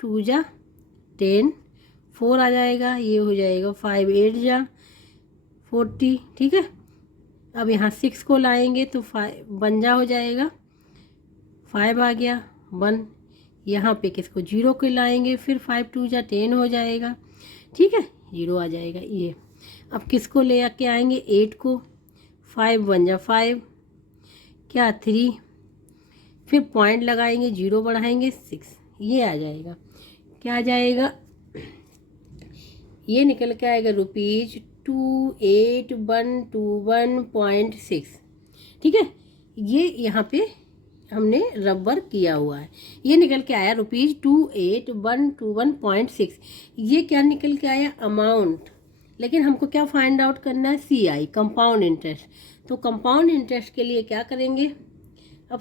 2 जा 10, 4 आ जाएगा, ये हो जाएगा 5 8 जा 40। ठीक है, अब यहाँ 6 को लाएंगे तो 5 1 जा हो जाएगा 5 आ गया 1, यहाँ पे किसको 0 को लाएंगे, फिर 5 2 जा 10 हो जाएगा, ठीक है 0 आ जाएगा ये। अब किसको ले आके आएंगे 8 को, 5 1 जा 5 क्या 3, फिर पॉइंट लगाएंगे 0 बढ़ाएंगे 6, ये आ जाएगा, क्या आ जाएगा, ये निकल के आएगा ₹28,121.6, ठीक है। ये यहाँ पे हमने रबर किया हुआ है, ये निकल के आया ₹28,121.6। ये क्या निकल के आया अमाउंट, लेकिन हमको क्या फाइंड आउट करना है CI कंपाउंड इंटरेस्ट। तो कंपाउंड इंटरेस्ट के लिए क्या करेंगे, अब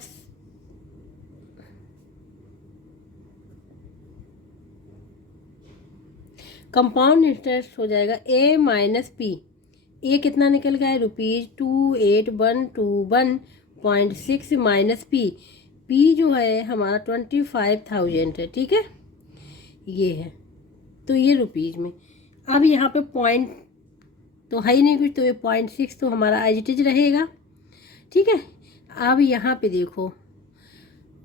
कंपाउंड इंटरेस्ट हो जाएगा A माइनस P। ए कितना निकल गया है ₹28,121.6 माइनस P जो है हमारा 25,000 है, ठीक है ये है, तो ये रुपीज़ में। अब यहाँ पे पॉइंट तो है ही नहीं कुछ, तो ये 0.6 तो हमारा एज इट इज रहेगा, ठीक है। अब यहाँ पे देखो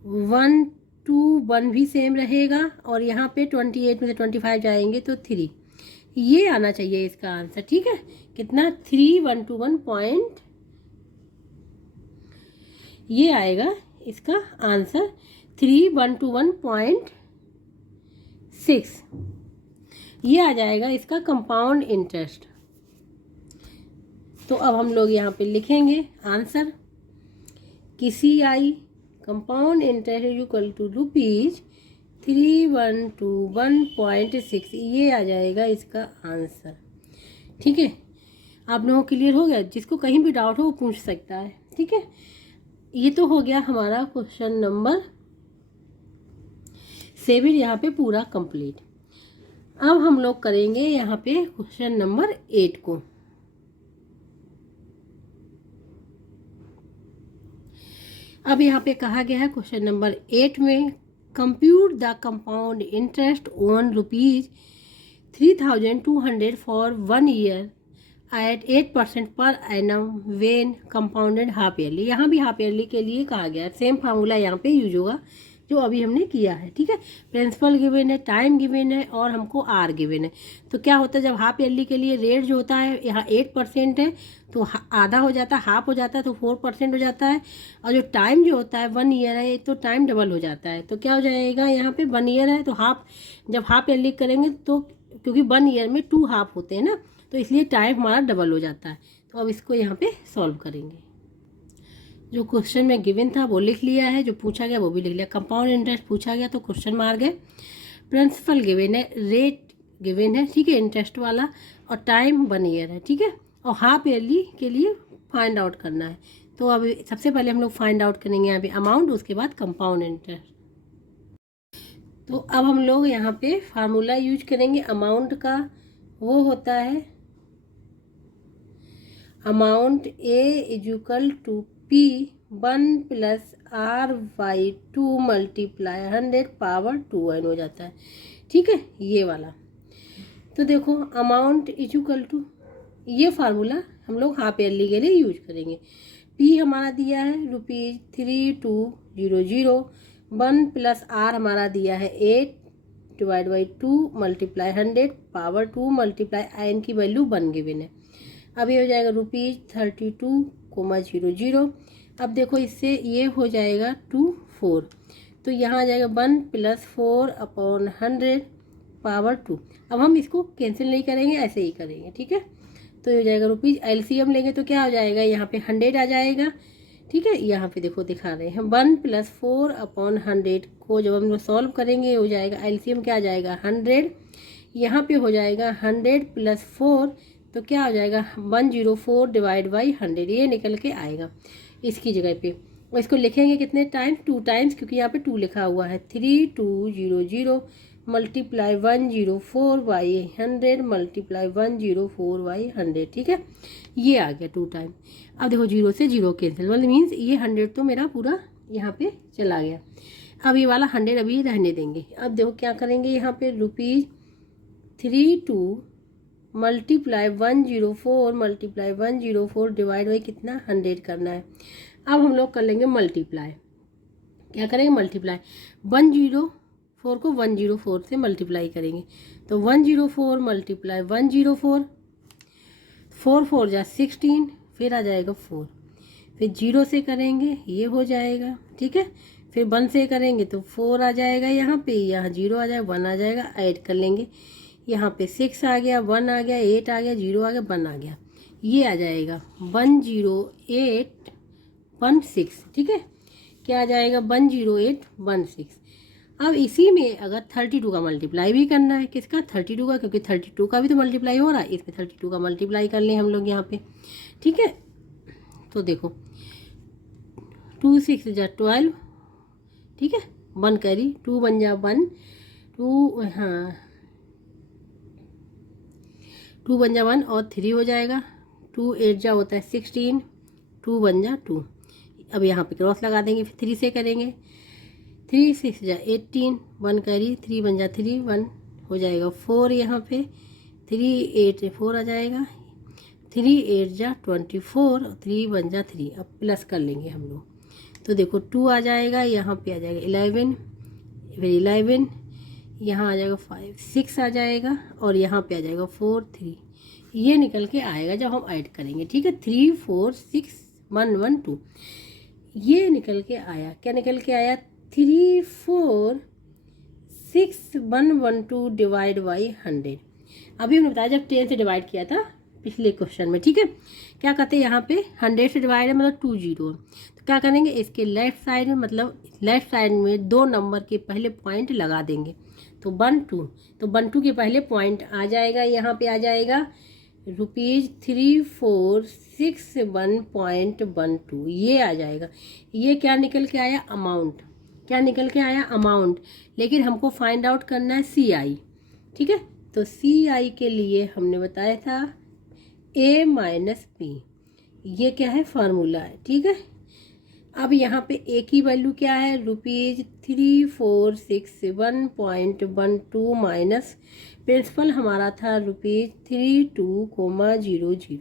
1 2 1 भी सेम रहेगा, और यहाँ पे 28 में से 25 जाएंगे तो 3, ये आना चाहिए इसका आंसर, ठीक है कितना 3121 पॉइंट, ये आएगा इसका आंसर 3121.6, ये आ जाएगा इसका कंपाउंड इंटरेस्ट। तो अब हम लोग यहाँ पे लिखेंगे आंसर कि CI compound interest is equal to ₹3121.6, ये आ जाएगा इसका आंसर, ठीक है। आप लोगों को क्लियर हो गया, जिसको कहीं भी डाउट हो वो पूछ सकता है, ठीक है। ये तो हो गया हमारा क्वेश्चन नंबर 7 यहाँ पे पूरा कंप्लीट। अब हम लोग करेंगे यहाँ पे क्वेश्चन नंबर 8 को। अब यहाँ पे कहा गया है क्वेश्चन नंबर 8 में, compute the compound interest on ₹3,200 for 1 year at 8% per annum when compounded half yearly. यहाँ भी हाफ ईयरली के लिए कहा गया है, सेम फार्मूला यहाँ पे यूज होगा जो अभी हमने किया है, ठीक है। प्रिंसिपल गिवन है, टाइम गिवन है, और हमको आर गिवन है। तो क्या होता है जब हाफ ईयरली के लिए रेट जो होता है यहाँ 8% है, तो आधा हो जाता है, हाफ हो जाता है तो 4% हो जाता है, और जो टाइम जो होता है 1 ईयर है तो टाइम डबल हो जाता है। तो क्या हो जाएगा यहाँ पे 1 ईयर है तो हाफ, जब हाफ ईयरली करेंगे तो क्योंकि 1 ईयर में 2 हाफ होते हैं ना, तो इसलिए टाइम हमारा डबल हो जाता है। तो अब इसको यहाँ पे सॉल्व करेंगे। जो क्वेश्चन में गिवन था वो लिख लिया है, जो पूछा गया वो भी लिख लिया। कंपाउंड इंटरेस्ट पूछा गया तो क्वेश्चन मार्क है, प्रिंसिपल गिवन है, रेट गिवन है, ठीक है इंटरेस्ट वाला, और टाइम 1 ईयर है, ठीक है। और हाफ ईयरली के लिए फाइंड आउट करना है। तो अब सबसे पहले हम लोग फाइंड आउट करेंगे यहाँ पे अमाउंट, उसके बाद कंपाउंड इंटरेस्ट। तो अब हम लोग यहाँ पे फार्मूला यूज करेंगे अमाउंट का, वो होता है amount A is equal to P1 plus R/2 multiply 100 power 2n हो जाता है, ठीक है ये वाला। तो देखो अमाउंट इज इक्वल टू, ये फार्मूला हम लोग हाफ ईयरली के लिए यूज करेंगे। P हमारा दिया है ₹3200, 1 प्लस R हमारा दिया है 8 divide by 2 multiply 100 power 2 multiply n की वैल्यू 1 गिवन है। अब ये हो जाएगा ₹32,00। अब देखो इससे ये हो जाएगा 2 4, तो यहाँ आ जाएगा 1 प्लस 4/100 पावर 2। अब हम इसको कैंसिल नहीं करेंगे, ऐसे ही करेंगे, ठीक है। तो ये हो जाएगा रुपीज़, LCM लेंगे तो क्या हो जाएगा यहाँ पे 100 आ जाएगा, ठीक है। यहाँ पे देखो दिखा रहे हैं 1 प्लस 4/100 को जब हम लोग सॉल्व करेंगे हो जाएगा LCM क्या आ जाएगा 100, यहाँ पे हो जाएगा 100 प्लस 4, तो क्या हो जाएगा 104 डिवाइड बाई 100, ये निकल के आएगा इसकी जगह पे। और इसको लिखेंगे कितने टाइम्स, 2 टाइम्स, क्योंकि यहाँ पे 2 लिखा हुआ है। 3200 मल्टीप्लाई 104 बाई 100 मल्टीप्लाई 104 बाई 100, ठीक है ये आ गया 2 टाइम। अब देखो 0 से 0 कैंसिल, मतलब मीन्स ये 100 तो मेरा पूरा यहाँ पे चला गया। अब ये वाला 100 अभी रहने देंगे। अब देखो क्या करेंगे यहाँ पे ₹32 मल्टीप्लाई 104 मल्टीप्लाई 104 डिवाइड बाई कितना 100 करना है। अब हम लोग कर लेंगे मल्टीप्लाई, क्या करेंगे, मल्टीप्लाई। 104 को 104 से मल्टीप्लाई करेंगे तो 104 मल्टीप्लाई 104, 4 4 जा 16, फिर आ जाएगा 4, फिर 0 से करेंगे ये हो जाएगा, ठीक है। फिर 1 से करेंगे तो 4 आ जाएगा, यहाँ पे यहाँ 0 आ जाएगा, 1 आ जाएगा, ऐड कर लेंगे। यहाँ पे 6 आ गया, 1 आ गया, 8 आ गया, 0 आ गया, 1 आ गया, ये आ जाएगा 10816, ठीक है। क्या आ जाएगा, 10816। अब इसी में अगर 32 का मल्टीप्लाई भी करना है, किसका, 32 का, क्योंकि 32 का भी तो मल्टीप्लाई हो रहा है, इसमें 32 का मल्टीप्लाई कर लें हम लोग यहाँ पे, ठीक है। तो देखो 2 6 जा 12, ठीक है, 1 कैरी, 2 1 जा 1, 2 हाँ 2 1 जा 1 और 3 हो जाएगा, 2 8 जा होता है 16, 2 1 जा 2। अब यहाँ पे क्रॉस लगा देंगे, फिर 3 से करेंगे, 3 6 जा 18, 1 कैरी, 3 1 जा 3, 1 हो जाएगा 4, यहाँ पे 3 8 4 आ जाएगा, 3 8 जा 24, 3 1 जा 3। अब प्लस कर लेंगे हम लोग, तो देखो 2 आ जाएगा, यहाँ पे आ जाएगा 11, फिर 11, यहाँ आ जाएगा 5 6 आ जाएगा, और यहाँ पे आ जाएगा 4 3, ये निकल के आएगा जब हम ऐड करेंगे, ठीक है। 3 4 6 1 1 2, ये निकल के आया, क्या निकल के आया, 3 4 6 1 1 2 डिवाइड बाई 100। अभी हमने बताया जब 10 से डिवाइड किया था पिछले क्वेश्चन में, ठीक है। क्या कहते हैं, यहाँ पे 100 से डिवाइड है मतलब 2 0, तो क्या करेंगे, इसके लेफ्ट साइड में, मतलब लेफ्ट साइड में 2 नंबर के पहले पॉइंट लगा देंगे, तो 1 2, तो 1 2 के पहले पॉइंट आ जाएगा, यहाँ पे आ जाएगा ₹34661.12, ये आ जाएगा। ये क्या निकल के आया, अमाउंट, क्या निकल के आया, अमाउंट। लेकिन हमको फाइंड आउट करना है CI, ठीक है। तो CI के लिए हमने बताया था A माइनस P, ये क्या है, फार्मूला है, ठीक है। अब यहाँ पे A की वैल्यू क्या है, ₹3461.12 माइनस प्रिंसिपल हमारा था ₹32,00,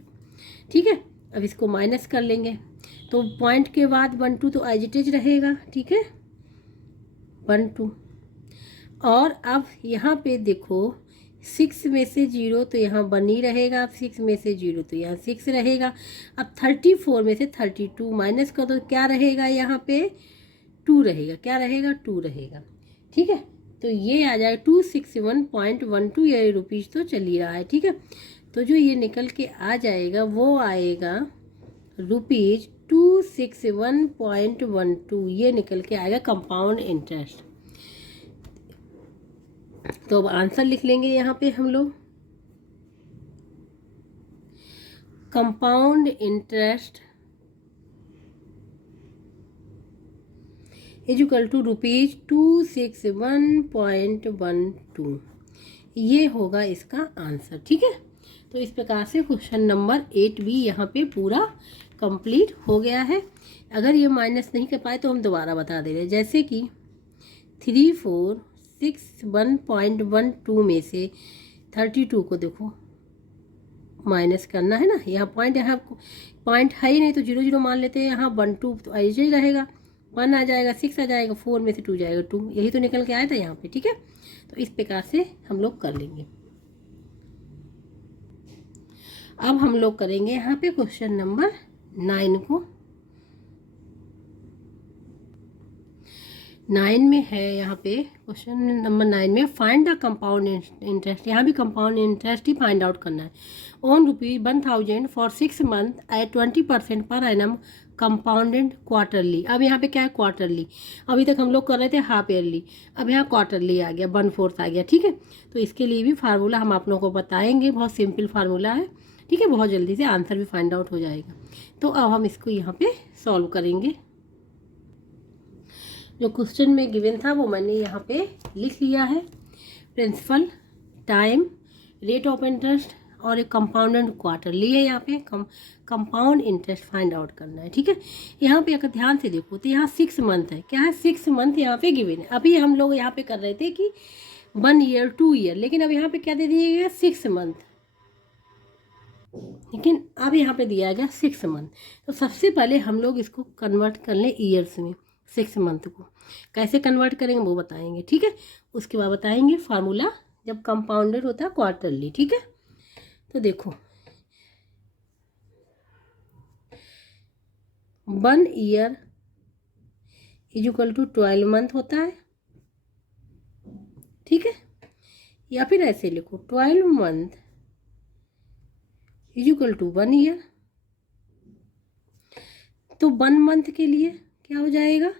ठीक है। अब इसको माइनस कर लेंगे, तो पॉइंट के बाद 1 2 तो एज इट इज रहेगा, ठीक है, 1 2। और अब यहाँ पे देखो 6 में से 0 तो यहाँ 1 ही रहेगा, अब 6 में से 0 तो यहाँ 6 रहेगा। अब 34 में से 32 माइनस कर दो, क्या रहेगा, यहाँ पे 2 रहेगा, क्या रहेगा, 2 रहेगा, ठीक है। तो ये आ जाएगा 261.12, ये रुपीज़ तो चल ही रहा है, ठीक है। तो जो ये निकल के आ जाएगा वो आएगा ₹261.12, ये निकल के आएगा कंपाउंड इंटरेस्ट। तो अब आंसर लिख लेंगे यहाँ पे हम लोग, compound interest is equal to ₹261.12, ये होगा इसका आंसर, ठीक है। तो इस प्रकार से क्वेश्चन नंबर 8 भी यहाँ पे पूरा कंप्लीट हो गया है। अगर ये माइनस नहीं कर पाए तो हम दोबारा बता दे रहे हैं, जैसे कि 3461.12 में से 32 को देखो माइनस करना है ना, यहाँ पॉइंट है ही नहीं तो 0 0 मान लेते हैं, यहाँ 1 2 तो ऐसे ही रहेगा, 1 आ जाएगा, 6 आ जाएगा, 4 में से 2 जाएगा 2, यही तो निकल के आया था यहाँ पे, ठीक है। तो इस प्रकार से हम लोग कर लेंगे। अब हम लोग करेंगे यहाँ पे क्वेश्चन नंबर 9 को। 9 में है यहाँ पे, क्वेश्चन नंबर 9 में फाइंड द कंपाउंड इंटरेस्ट, यहाँ भी कंपाउंड इंटरेस्ट ही फाइंड आउट करना है। ऑन ₹1000 फॉर 6 मंथ एट 20% पर एनम कंपाउंडेड क्वार्टरली। अब यहाँ पे क्या है, क्वार्टरली, अभी तक हम लोग कर रहे थे हाफ ईयरली, अब यहाँ क्वार्टरली आ गया, 1/4 आ गया, ठीक है। तो इसके लिए भी फार्मूला हम आप लोगों को बताएंगे, बहुत सिंपल फार्मूला है, ठीक है, बहुत जल्दी से आंसर भी फाइंड आउट हो जाएगा। तो अब हम इसको यहाँ पे सॉल्व करेंगे। जो क्वेश्चन में गिवन था वो मैंने यहाँ पे लिख लिया है, principal, time, rate of interest और एक कंपाउंडेड क्वार्टरली है, यहाँ पे कंपाउंड इंटरेस्ट फाइंड आउट करना है, ठीक है। यहाँ पे अगर ध्यान से देखो तो यहाँ 6 मंथ है, क्या है, 6 मंथ यहाँ पे गिवन है। अभी हम लोग यहाँ पे कर रहे थे कि 1 ईयर 2 ईयर, लेकिन अब यहाँ पे क्या दे दिया गया, 6 मंथ, लेकिन अब यहाँ पे दिया गया 6 मंथ। तो सबसे पहले हम लोग इसको कन्वर्ट कर लें ईयर्स में, 6 मंथ को। कैसे कन्वर्ट करेंगे वो बताएंगे, ठीक है। उसके बाद बताएंगे फार्मूला जब कंपाउंडेड होता है क्वार्टरली, ठीक है। तो देखो 1 year is equal to 12 month होता है, ठीक है। या फिर ऐसे लिखो 12 month is equal to 1 year. तो 1 मंथ के लिए क्या हो जाएगा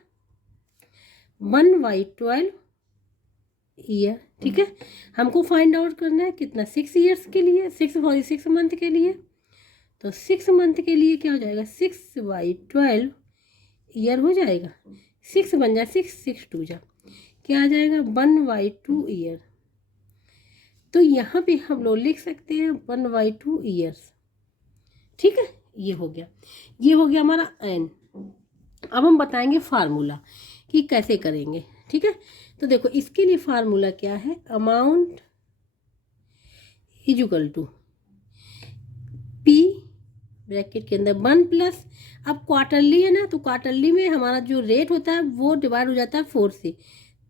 1/12 ईयर, ठीक है। हमको फाइंड आउट करना है कितना 6 ईयर्स के लिए, 6 मंथ के लिए। तो 6 मंथ के लिए क्या हो जाएगा 6/12 ईयर हो जाएगा। 6 बन जाए 6, 6 2 जा क्या आ जाएगा 1/2 ईयर। तो यहाँ पे हम लोग लिख सकते हैं 1/2 ईयर्स, ठीक है। ये हो गया हमारा एन। अब हम बताएंगे फार्मूला कि कैसे करेंगे, ठीक है। तो देखो इसके लिए फार्मूला क्या है, amount is equal to P bracket के अंदर 1 प्लस, अब क्वार्टरली है ना, तो क्वार्टरली में हमारा जो रेट होता है वो डिवाइड हो जाता है 4 से।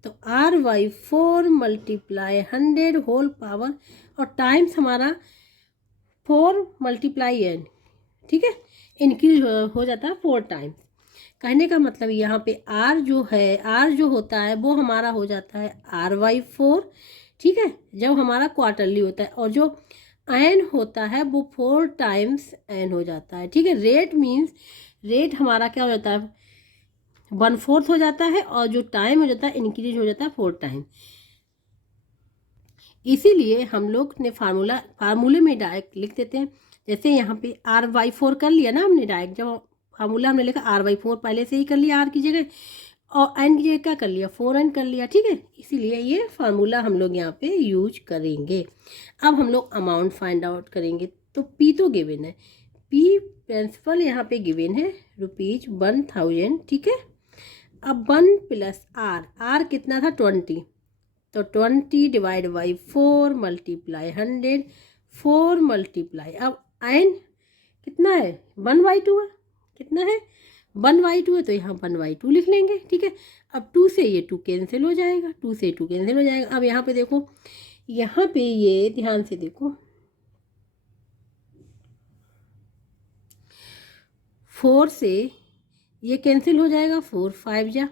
तो R/4 मल्टीप्लाई 100 होल पावर और टाइम्स हमारा 4 मल्टीप्लाई n, ठीक है। इंक्रीज हो जाता है 4 टाइम्स। कहने का मतलब यहाँ पे R जो होता है वो हमारा हो जाता है R/4, ठीक है, जब हमारा क्वार्टरली होता है। और जो n होता है वो 4 टाइम्स n हो जाता है, ठीक है। रेट मीन्स रेट हमारा क्या हो जाता है 1/4 हो जाता है और जो टाइम हो जाता है इंक्रीज हो जाता है 4 टाइम। इसीलिए हम लोग ने फार्मूले में डायरेक्ट लिख देते हैं। जैसे यहाँ पे R/4 कर लिया ना हमने डायरेक्ट, जब फार्मूला हमने लिखा R/4 पहले से ही कर लिया R की जगह, और n की जगह क्या कर लिया 4n कर लिया, ठीक है। इसीलिए ये फार्मूला हम लोग यहाँ पे यूज करेंगे। अब हम लोग अमाउंट फाइंड आउट करेंगे। तो P तो गिवन है, P प्रिंसिपल यहाँ पे गिवन है ₹1000, ठीक है। अब 1 प्लस R कितना था 20, तो 20 डिवाइड बाई 4 मल्टीप्लाई 100, 4 मल्टीप्लाई, अब n कितना है 1/2 है, कितना है 1/2 है, तो यहाँ 1/2 लिख लेंगे, ठीक है। अब 2 से ये 2 कैंसिल हो जाएगा, 2 से 2 कैंसिल हो जाएगा। अब यहाँ पे देखो, यहाँ पे ये ध्यान से देखो 4 से ये कैंसिल हो जाएगा, 4 5 जा,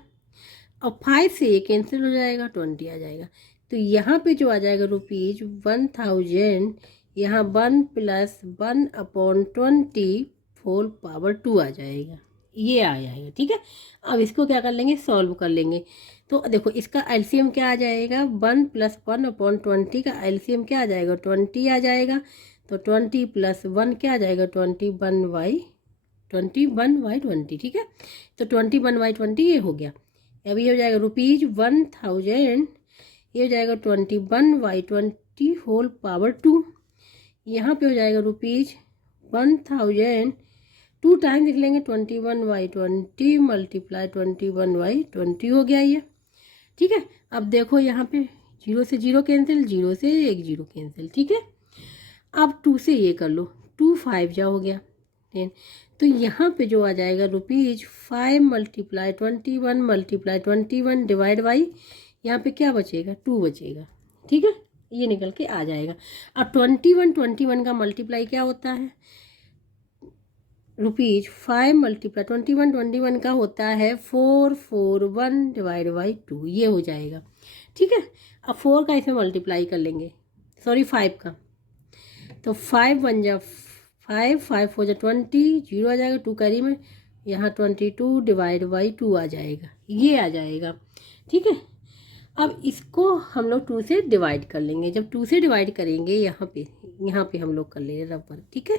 और 5 से ये कैंसिल हो जाएगा, 20 आ जाएगा। तो यहाँ पे जो आ जाएगा ₹1000, यहाँ 1 प्लस 1/20 होल पावर 2 आ जाएगा, ये आ जाएगा, ठीक है। अब इसको क्या कर लेंगे सॉल्व कर लेंगे। तो देखो इसका एलसीएम क्या आ जाएगा 1 प्लस 1/20 का एलसीएम क्या आ जाएगा 20 आ जाएगा। तो 20 प्लस 1 क्या आ जाएगा 21/20, ठीक है। तो 21/20 ये हो गया। अब ये हो जाएगा ₹1000, ये हो जाएगा 21/20 होल पावर 2। यहाँ पे हो जाएगा ₹1000, 2 टाइम लिख लेंगे 21/20 मल्टीप्लाई 21/20 हो गया ये, ठीक है। अब देखो यहाँ पे 0 से 0 कैंसिल, 0 से 1 0 कैंसिल, ठीक है। अब 2 से ये कर लो, 2 5 जा हो गया 10। तो यहाँ पे जो आ जाएगा ₹5 मल्टीप्लाई 21 मल्टीप्लाई 21 डिवाइड बाई, यहाँ पे क्या बचेगा 2 बचेगा, ठीक है। ये निकल के आ जाएगा। अब 21 का मल्टीप्लाई क्या होता है ₹5 मल्टीप्लाई 21 का होता है 441 डिवाइड बाई 2, ये हो जाएगा, ठीक है। अब 4 का इसमें मल्टीप्लाई कर लेंगे, सॉरी 5 का, तो 5 बन जा 5, 5 हो जा 20, 0 आ जाएगा, 2 कैरी में, यहाँ 22 डिवाइड बाई 2 आ जाएगा, ये आ जाएगा, ठीक है। अब इसको हम लोग 2 से डिवाइड कर लेंगे। जब 2 से डिवाइड करेंगे यहाँ पे हम लोग कर लेंगे रबर, ठीक है।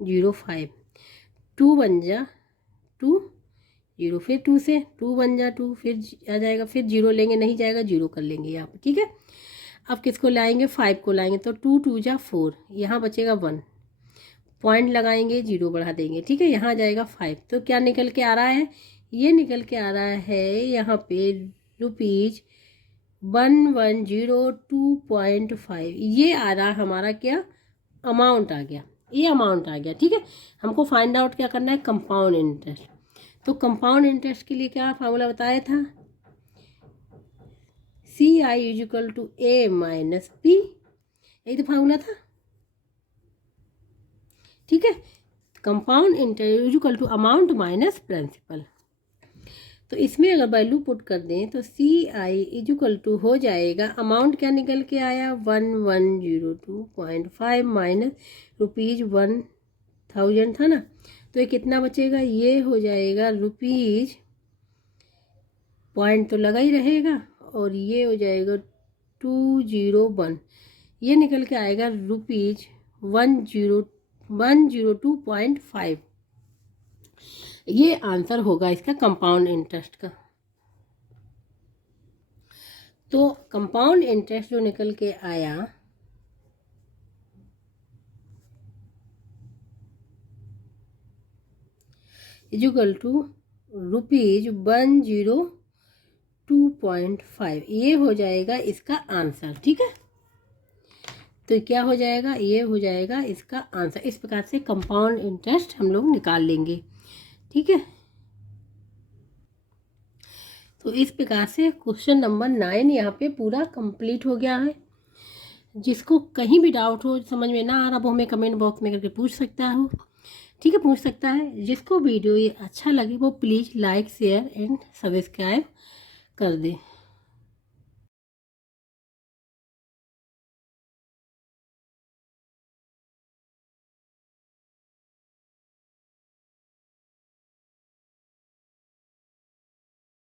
0 5, 2 बन जा 2 0, फिर 2 से 2 बन जा 2, फिर आ जाएगा, फिर 0 लेंगे नहीं जाएगा, 0 कर लेंगे यहाँ पे, ठीक है। अब किसको लाएंगे 5 को लाएंगे, तो 2 2 जा 4, यहाँ बचेगा 1, पॉइंट लगाएंगे 0 बढ़ा देंगे, ठीक है। यहाँ आ जाएगा 5। तो क्या निकल के आ रहा है, ये निकल के आ रहा है यहाँ पे ₹1102.5, ये आ रहा हमारा क्या अमाउंट आ गया। ये अमाउंट आ गया, ठीक है। हमको फाइंड आउट क्या करना है, कंपाउंड इंटरेस्ट। तो कंपाउंड इंटरेस्ट के लिए क्या फार्मूला बताया था, CI is equal to A minus P, यही तो फार्मूला था, ठीक है। Compound interest is equal to amount minus principal. तो इसमें अगर वैल्यू पुट कर दें तो CI इज इक्वल टू हो जाएगा, अमाउंट क्या निकल के आया 1102.5 माइनस ₹1000 था ना, तो ये कितना बचेगा, ये हो जाएगा रुपीज़, पॉइंट तो लगा ही रहेगा, और ये हो जाएगा 201, ये निकल के आएगा ₹102.5। ये आंसर होगा इसका कंपाउंड इंटरेस्ट का। तो कंपाउंड इंटरेस्ट जो निकल के आया इजुकल टू ₹102.5, ये हो जाएगा इसका आंसर, ठीक है। तो क्या हो जाएगा, ये हो जाएगा इसका आंसर। इस प्रकार से कंपाउंड इंटरेस्ट हम लोग निकाल लेंगे, ठीक है। तो इस प्रकार से क्वेश्चन नंबर 9 यहाँ पे पूरा कंप्लीट हो गया है। जिसको कहीं भी डाउट हो, समझ में ना आ रहा, वो हमें कमेंट बॉक्स में करके पूछ सकता हो, ठीक है, पूछ सकता है। जिसको वीडियो ये अच्छा लगे वो please like share and subscribe कर दे।